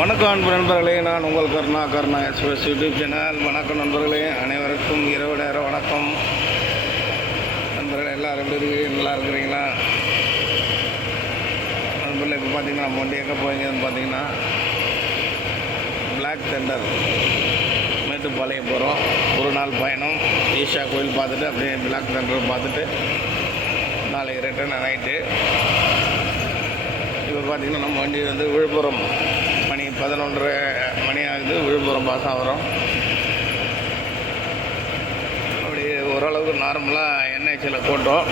வணக்கம் அன்பு நண்பர்களே, நான் உங்கள் கருணா எக்ஸ்பிரஸ் யூடியூப் சேனல். வணக்கம் நண்பர்களே, அனைவருக்கும் இரவு நேர வணக்கம். நண்பர்களே எல்லோரும் எப்படி இருக்கிறீங்க? நல்லா இருக்கிறீங்களா நண்பர்களே? இப்போ பார்த்தீங்கன்னா நம்ம வண்டி எங்கே போகிறீங்கன்னு பார்த்தீங்கன்னா பிளாக் தண்டர் மேட்டுப்பாளையம் போகிறோம். ஒரு நாள் பயணம். ஈஷா கோயில் பார்த்துட்டு அப்படியே பிளாக் தண்டர் பார்த்துட்டு நாளைக்கு ரிட்டர்ன் நைட்டு. இப்போ பார்த்திங்கன்னா நம்ம வண்டி வந்து விழுப்புரம் மணி 11:30 மணி ஆகுது. விழுப்புரம் பாஸ் ஆகிறோம். அப்படி ஓரளவுக்கு நார்மலாக என்ஹெச்சில் போட்டோம்.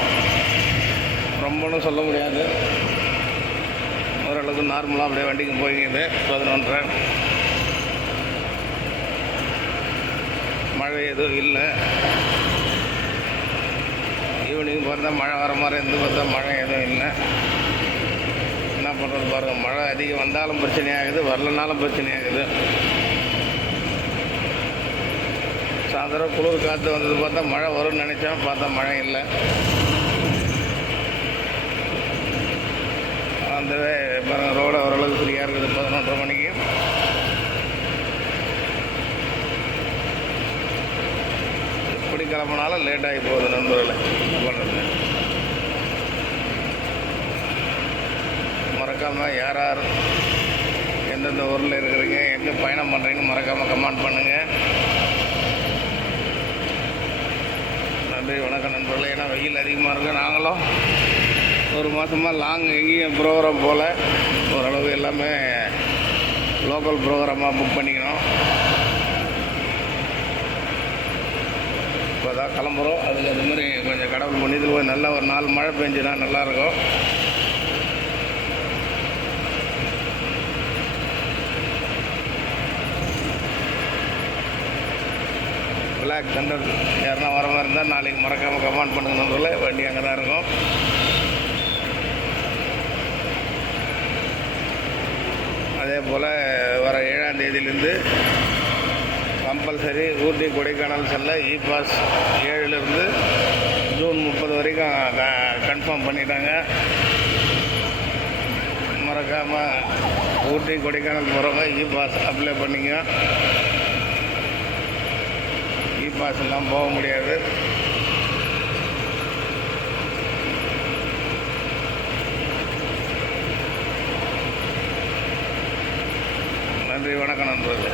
ரொம்பவும் சொல்ல முடியாது, ஓரளவுக்கு நார்மலாக அப்படியே வண்டிக்கு போய்க்குது. 11:30 மழை எதுவும் இல்லை. ஈவினிங் பார்த்தா மழை வர மாதிரி இருந்து பார்த்தா மழை எதுவும் இல்லை. என்ன பண்ணுறது பாருங்கள், மழை அதிகம் வந்தாலும் பிரச்சனையாகுது, வரலனாலும் பிரச்சனையாகுது. சாயந்தரம் குளிர் காற்று வந்தது பார்த்தா மழை வரும்னு நினச்சோம், பார்த்தா மழை இல்லை. அந்த பாருங்கள் ரோடு ஓரளவுக்கு ஃப்ரீயாக இருக்குது 11:30 மணிக்கு. எப்படி கிளம்பினாலும் லேட் ஆகி போகுது நண்பர்களை. என்ன பண்ணுறது? மறக்காமல் யார் யார் எந்தெந்த ஊரில் இருக்கிறீங்க, எங்கே பயணம் பண்ணுறீங்க, மறக்காமல் கமெண்ட் பண்ணுங்கள். நன்றி, வணக்கம் நண்பர்களே. ஏன்னா வெயில் அதிகமாக இருக்குது. நாங்களும் ஒரு மாதமாக லாங் எங்கேயும் ப்ரோக்ராம் போல் ஓரளவு எல்லாமே லோக்கல் ப்ரோக்ராமாக புக் பண்ணிக்கணும். இப்போ தான் கிளம்புறோம். அதுக்கு அது மாதிரி கொஞ்சம் கடவுள் பண்ணி போய் நல்லா ஒரு 4 மழை பெஞ்சுனா நல்லாயிருக்கும். பிளாக் தண்டர் யாருன்னா வர மாதிரி இருந்தால் நாளைக்கு மறக்காமல் கமெண்ட் பண்ணுங்கன்றதுல வண்டி அங்கே தான் இருக்கும். அதே போல் வர 7ஆம் தேதியிலேருந்து கம்பல்சரி ஊட்டி கொடைக்கானல் செல்ல இ-பாஸ் 7லேருந்து ஜூன் 30 வரைக்கும் கன்ஃபார்ம் பண்ணிட்டாங்க. மறக்காமல் ஊட்டி கொடைக்கானல் போகிறவங்க இ-பாஸ் அப்ளை பண்ணிங்க. இ-பாஸ் எல்லாம் போக முடியாது. நன்றி, வணக்கம் நண்பர்களே.